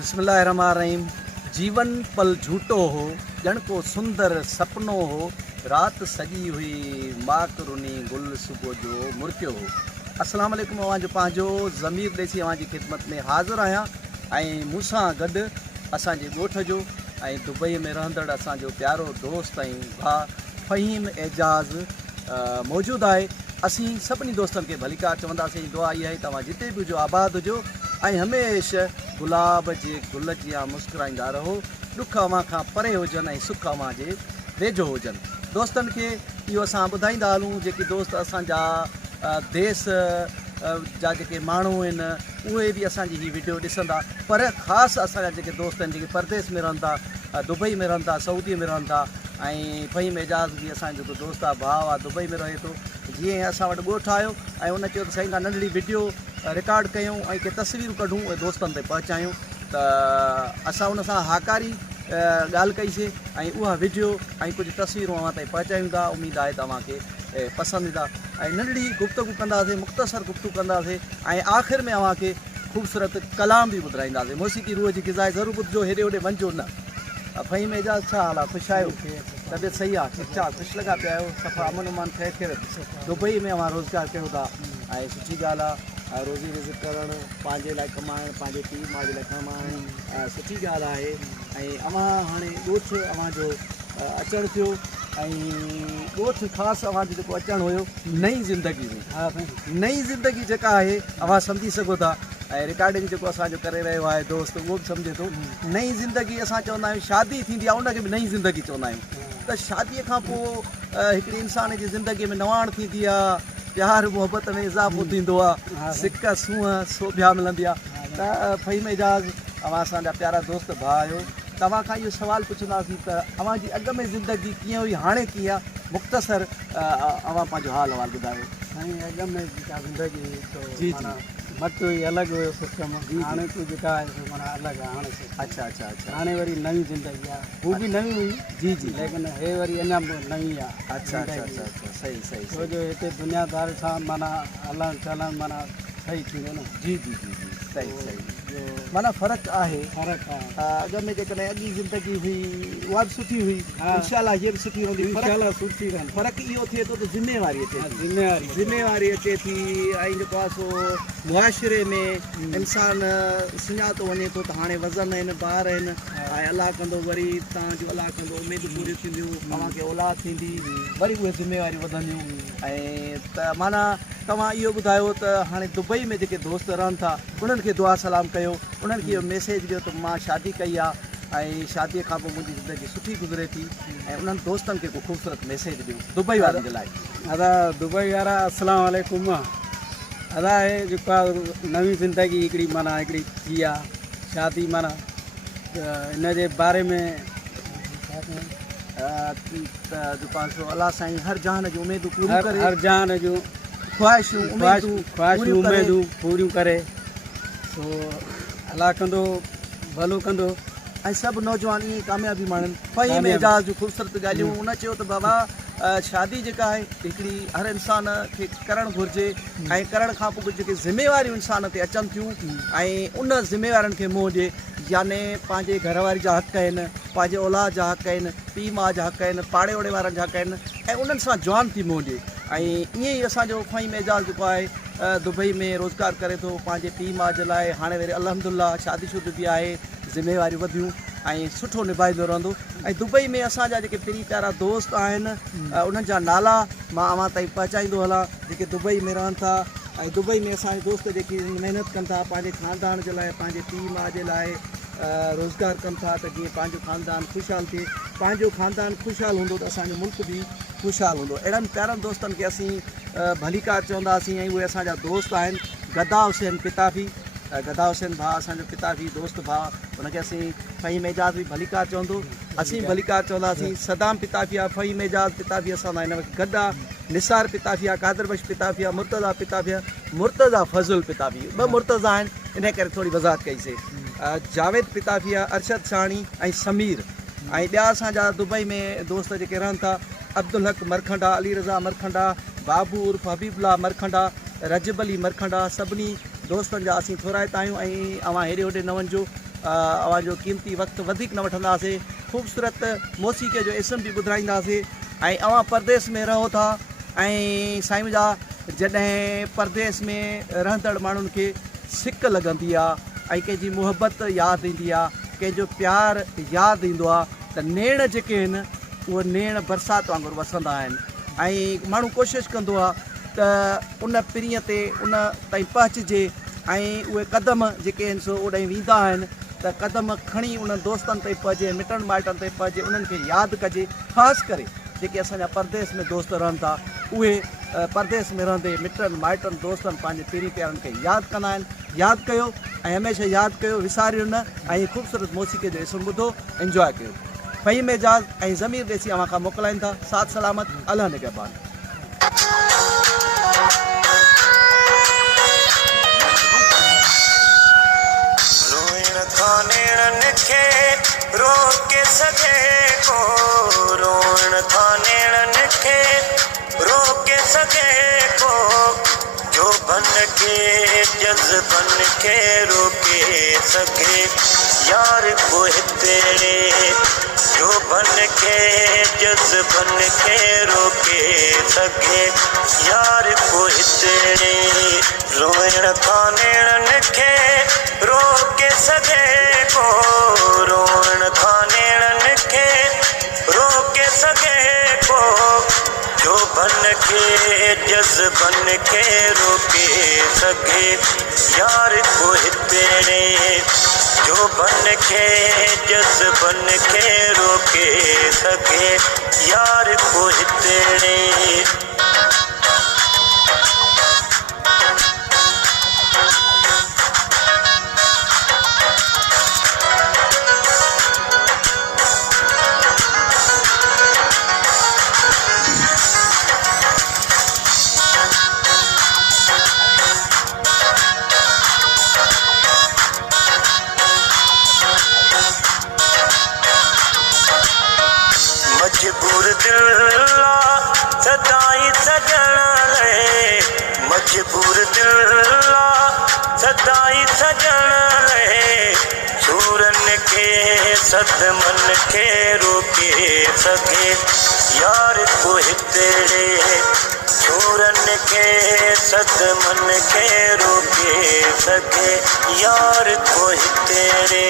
बिस्मिल्लाहिर्रहमानिर्रहीम। जीवन पल झूठो हो, ॼण को सुंदर सपनो हो। रात सजी हुई माकरुनी गुल सुबह जो मुर्कियो हो। अस्सलाम वालेकुम। अवां जो पंहिंजो ज़मीर देसी अवां जी ख़िदमत में हाज़िर आहियां ऐं मूंसां गॾु असांजे ॻोठ जो ऐं दुबई में रहंदड़ असांजो प्यारो दोस्त ऐं भाउ फ़हीम एजाज़ मौजूदु आहे। असीं सभिनी दोस्तनि खे भलीकार चवंदासीं। दुआ इहा आहे तव्हां जिते बि हुजो आबाद हुजो ऐं हमेशह गुलाब जे गुल जीअं मुस्कुराईंदा रहो। ॾुख अव्हां खां परे हुजनि ऐं सुख अव्हां जे वेझो हुजनि। दोस्तनि खे इहो असां ॿुधाईंदा हलूं, जेके दोस्त असांजा देश जा जेके माण्हू आहिनि उहे बि असांजी हीअ वीडियो ॾिसंदा, पर ख़ासि असांजा जेके दोस्त आहिनि जेके परदेस में रहनि था, दुबई में रहनि था, सऊदीअ में रहनि था। ऐं फ़हीम एजाज़ बि असांजो जेको दोस्त आहे, भाउ आहे, दुबई में रहे थो। जीअं असां वटि ॻोठु आयो ऐं उन चयो त साईं खां नंढड़ी वीडियो रिकॉर्ड कयूं ऐं के तस्वीरूं कढूं ऐं दोस्तनि ते पहुचायूं, त असां उन सां हाकारी ॻाल्हि कईसीं ऐं उहा वीडियो ऐं कुझु तस्वीरूं अव्हां ताईं पहुचायूं था। उमेदु आहे तव्हांखे पसंदि ईंदा ऐं नंढड़ी गुफ़्तगू कंदासीं, मुख़्तसर गुफ़्तगू कंदासीं ऐं आख़िर में अव्हांखे ख़ूबसूरत कलाम बि ॿुधाईंदासीं। मौसीक़ी रूह जी ग़िज़ा आहे, ज़रूरु ॿुधिजो, हेॾे होॾे वञिजो न। फ़हीम एजाज़ छा हाल आहे? ख़ुशि आहियो? तबियत सही आहे? ठीकु ठाक? ख़ुशि लॻा पिया आहियो? सफ़ा अमन उमान ख़ैर ख़ैर? दुबई में अव्हां रोज़गार कयो था ऐं सुठी ॻाल्हि आहे। रोज़ी रिज़्क़ करणु, पंहिंजे लाइ कमाइणु, पंहिंजे पीउ माउ जे लाइ कमाइणु सुठी ॻाल्हि आहे। ऐं अव्हां हाणे ॻोठु अव्हांजो अचणु थियो ऐं ॻोठु ख़ासि अव्हांजो जेको अचणु हुयो नई ज़िंदगी में। हा साईं, नई ज़िंदगी जेका आहे अव्हां सम्झी सघो था ऐं रिकॉर्डिंग जेको असांजो करे रहियो आहे दोस्त, उहो बि सम्झे थो। नई ज़िंदगी असां चवंदा आहियूं, शादी थींदी आहे उनखे बि नई ज़िंदगी चवंदा आहियूं। त शादीअ खां पोइ हिकिड़ी इंसान जी ज़िंदगीअ में नवाण थींदी आहे, प्यार मुहबत में इज़ाफ़ो थींदो आहे, सिक सूंहं सोभिया मिलंदी आहे। त फ़हीम एजाज़ अव्हां असांजा प्यारा दोस्त भाउ आहियो, तव्हां खां इहो सुवालु पुछंदासीं त अव्हांजी अॻ में ज़िंदगी कीअं हुई, हाणे कीअं आहे? मुख़्तसर अव्हां पंहिंजो हाल अहिवाल ॿुधायो। साईं, अॻ में जेका ज़िंदगी जी माना मट हुई, अलॻि हुयो सिस्टम। हाणे तूं जेका आहे माना अलॻि आहे हाणे सिस्टम। अच्छा अच्छा अच्छा। हाणे वरी नई ज़िंदगी आहे, हू बि नई हुई जी जी, लेकिन हे वरी अञा नई आहे। अच्छा अच्छा अच्छा अच्छा, सही सही छो जो हिते दुनियादार सां माना हलणु चलणु माना सही थींदो न। जी जी जी जी, सही सही, माना फ़र्क़ु आहे। फ़र्क़ु आहे। अॻ में जेकॾहिं अॻी ज़िंदगी हुई उहा बि सुठी हुई, इंशाअल्लाह हीअ बि सुठी रहंदी। इंशाअल्लाह सुठी रहंदी। फ़र्क़ु इहो थिए थो त ज़िम्मेवारी अचे थी, ज़िम्मेवारी अचे थी ऐं जेको आहे सो मुआशिरे में इंसान सुञातो वञे थो त हाणे वज़न आहिनि, ॿार आहिनि ऐं अलाह कंदो वरी तव्हांजो अलाह कंदो उमेदूं पूरियूं थींदियूं, तव्हांखे औलाद थींदी, वरी उहे ज़िम्मेवारियूं वधंदियूं। ऐं त माना तव्हां इहो ॿुधायो त हाणे दुबई में जेके दोस्त रहनि था उन्हनि खे दुआ सलाम कयो, उन्हनि खे इहो मैसेज ॾियो त मां शादी कई आहे ऐं शादीअ खां पोइ मुंहिंजी ज़िंदगी सुठी गुज़रे थी, ऐं उन्हनि दोस्तनि खे को ख़ूबसूरत मैसेज ॾियो दुबई वारनि जे लाइ। अदा दुबई वारा अस्सलाम वालेकुम। अदा हे जेका नवी ज़िंदगी हिकिड़ी माना हिकिड़ी थी आहे शादी, माना हिन जे बारे में जेको आहे सो अलाह साईं हर जहान जूं उमेदूं पूरियूं करे, हर जहान जूं ख़्वाहिशूं उमेदूं पूरियूं करे, सो अलाह कंदो भलो कंदो ऐं सभु नौजवान ईअं कामयाबी माणनि। फ़हीम एजाज़ जूं ख़ूबसूरत ॻाल्हियूं। उन चयो त बाबा शादी जेका आहे हिकिड़ी हर इंसान खे करणु घुरिजे ऐं करण खां पोइ जेके ज़िम्मेवारियूं इंसान ते अचनि थियूं ऐं उन ज़िम्मेवारियुनि खे मुंहुं ॾिए, याने पंहिंजे घरवारी जा हक़ आहिनि, पंहिंजे औलाद जा हक़ आहिनि, पीउ माउ जा हक़ आहिनि, पाड़े ओड़े वारनि जा हक़ आहिनि ऐं उन्हनि सां जवान थी मुंहुं ॾिए। ऐं ईअं ई असांजो फ़हीम एजाज़ जेको आहे दुबई में रोज़गार करे थो पंहिंजे पीउ माउ जे लाइ। हाणे वरी अल्हम्दुलिल्लाह शादीशुदा बि आहे, ज़िम्मेवारियूं वधियूं ऐं सुठो निभाईंदो रहंदो। ऐं दुबई में असांजा जेके पहिरीं प्यारा दोस्त आहिनि उन्हनि जा नाला मां अव्हां ताईं पहुचाईंदो हलां, जेके दुबई में रहनि था। ऐं दुबई में असांजे दोस्त जेके महिनत कनि था पंहिंजे ख़ानदान जे लाइ, पंहिंजे पीउ माउ जे लाइ रोज़गार कनि था त जीअं पंहिंजो ख़ानदान ख़ुशहाल थिए। पंहिंजो ख़ानदान ख़ुशहाल हूंदो त असांजो मुल्क बि ख़ुशहाल हूंदो। अहिड़नि प्यारनि दोस्तनि खे असीं भलीकार चवंदासीं ऐं उहे असांजा दोस्त आहिनि। गदा हुसैन पिताफ़ी, गदा हुसैन भाउ असांजो पिताफ़ी दोस्त भाउ, हुनखे असीं फ़हीम एजाज़ बि भलीकार चवंदो, असीं भलीकार चवंदासीं। सदाम पिताफ़ी आहे, फ़हीम एजाज़ पिताफ़ी असां हिन वक़्तु गॾु आहे। निसार पिताफ़ी आहे, कादर बख़्श पिताफ़ी आहे, मुर्तज़ा पिताफ़ी आहे, मुर्तज़ा फज़ुल पिताफ़ी, ॿ मुर्तज़ा आहिनि इन करे थोरी वज़ाहत कईसीं। जावेद पिताफ़ी आहे, अरशद साणी ऐं समीर। ऐं ॿिया असांजा दुबई में दोस्त जेके रहनि था, अब्दुल हक मरखंडा, अली रज़ा मरखंडा, बाबू उर्फ़ हबीबुल्लाह मरखंडा, रजब अली मरखंडा, सभिनी दोस्तनि जा असीं थोराइता आहियूं। ऐं अवां हेॾे होॾे न वञिजो, अवां जो क़ीमती वक़्तु वधीक न वठंदासीं। ख़ूबसूरत मौसीक़े जो इस्म बि ॿुधाईंदासीं। ऐं अवां परदेस में रहो था ऐं साईं मुंहिंजा जॾहिं परदेस में रहंदड़ माण्हुनि खे सिक लॻंदी आहे ऐं कंहिंजी मुहबत यादि ईंदी आहे, कंहिंजो प्यार यादि ईंदो आहे, त नेण जेके आहिनि उहे नेण बरसाति वांगुरु वसंदा आहिनि। ऐं माण्हू कोशिशि कंदो आहे त उन पिरीअ ते उन ताईं पहुचिजे ऐं उहे क़दम जेके आहिनि सो ओॾांहुं वेंदा आहिनि त क़दम खणी उन्हनि दोस्तनि ताईं पहुचे, मिटनि माइटनि ताईं पहुचे, उन्हनि खे यादि कजे। ख़ासि करे जेके असांजा परदेस में दोस्त रहनि था उहे परदेस में रहंदे मिटनि माइटनि दोस्तनि पंहिंजे पीरी प्यारनि खे यादि कंदा आहिनि। यादि कयो ऐं हमेशह यादि कयो, विसारियो न। ऐं ख़ूबसूरत मौसीक़े जो इस्म ॿुधो, इंजॉय कयो। फ़हीम एजाज़ ऐं ज़मीर देसी अव्हां खां मोकिलाइनि था। साथ सलामत, अल्लाह निगहबान। रोके सके को रोण था नेणन खे रोके सके को जो बन के जज़्बन खे रोके सके यार कोई तेरे जो बन के जज़्बन खे रोके सके यार कोई तेरे रोण था नेणन खे रोके सके को रोण था नेणन खे रोके सके को जो बन के जज़्बन खे रोके सके यार कोई तेरे जो बन के जज़्बन खे रोके सके यार कोई तेरे। मजबूर दिल सदाई सजण ले मजबूर दिल सदाई सजण ले सूरन के सदमन के रोके सके यार कोई तेरे सूरन के सदमन के रोके सके यार कोई तेरे।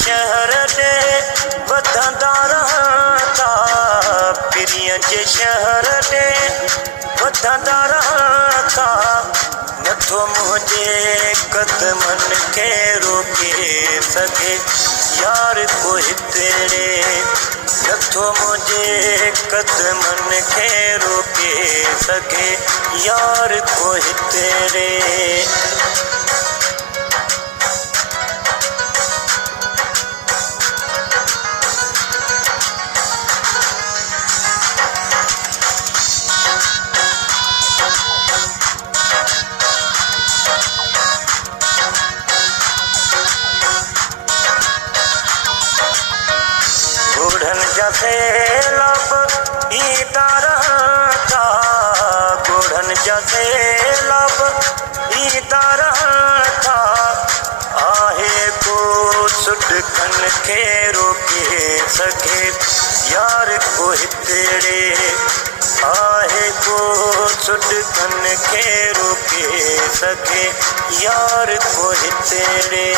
शहर दे वधंदा रहंदा पिरियं जे शहर दे वधंदा रहंदा नथो मुंहिंजे कदमन खे रोके सके यार कोई तेरे नथो मुंहिंजे कदमन खे रोके सके यार कोई तेरे। गुड़न जैसे लब ईता रहता गुड़न जैसे लब ईता रहता आहे को सुटकन खे रोके सके यार कोई तेरे आहे को सुटकन खे रोके सके यार कोई तेरे।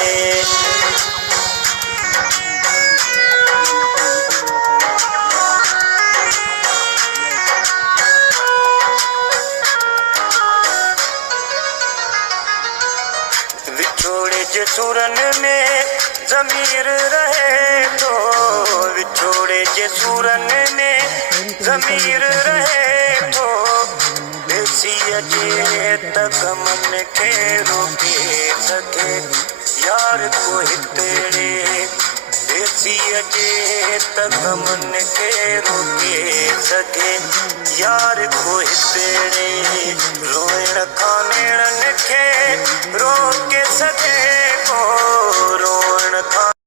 विछोड़े जे सूरन में ज़मीर रहे तो विछोड़े जे सूरन में ज़मीर रहे तो देसीअ जे तगमन खे रोके सके यार कोई तेरे देसीअ जे तगमन खे रोके सके यार कोई तेरे रोइण खां नेणन खे रोके सके को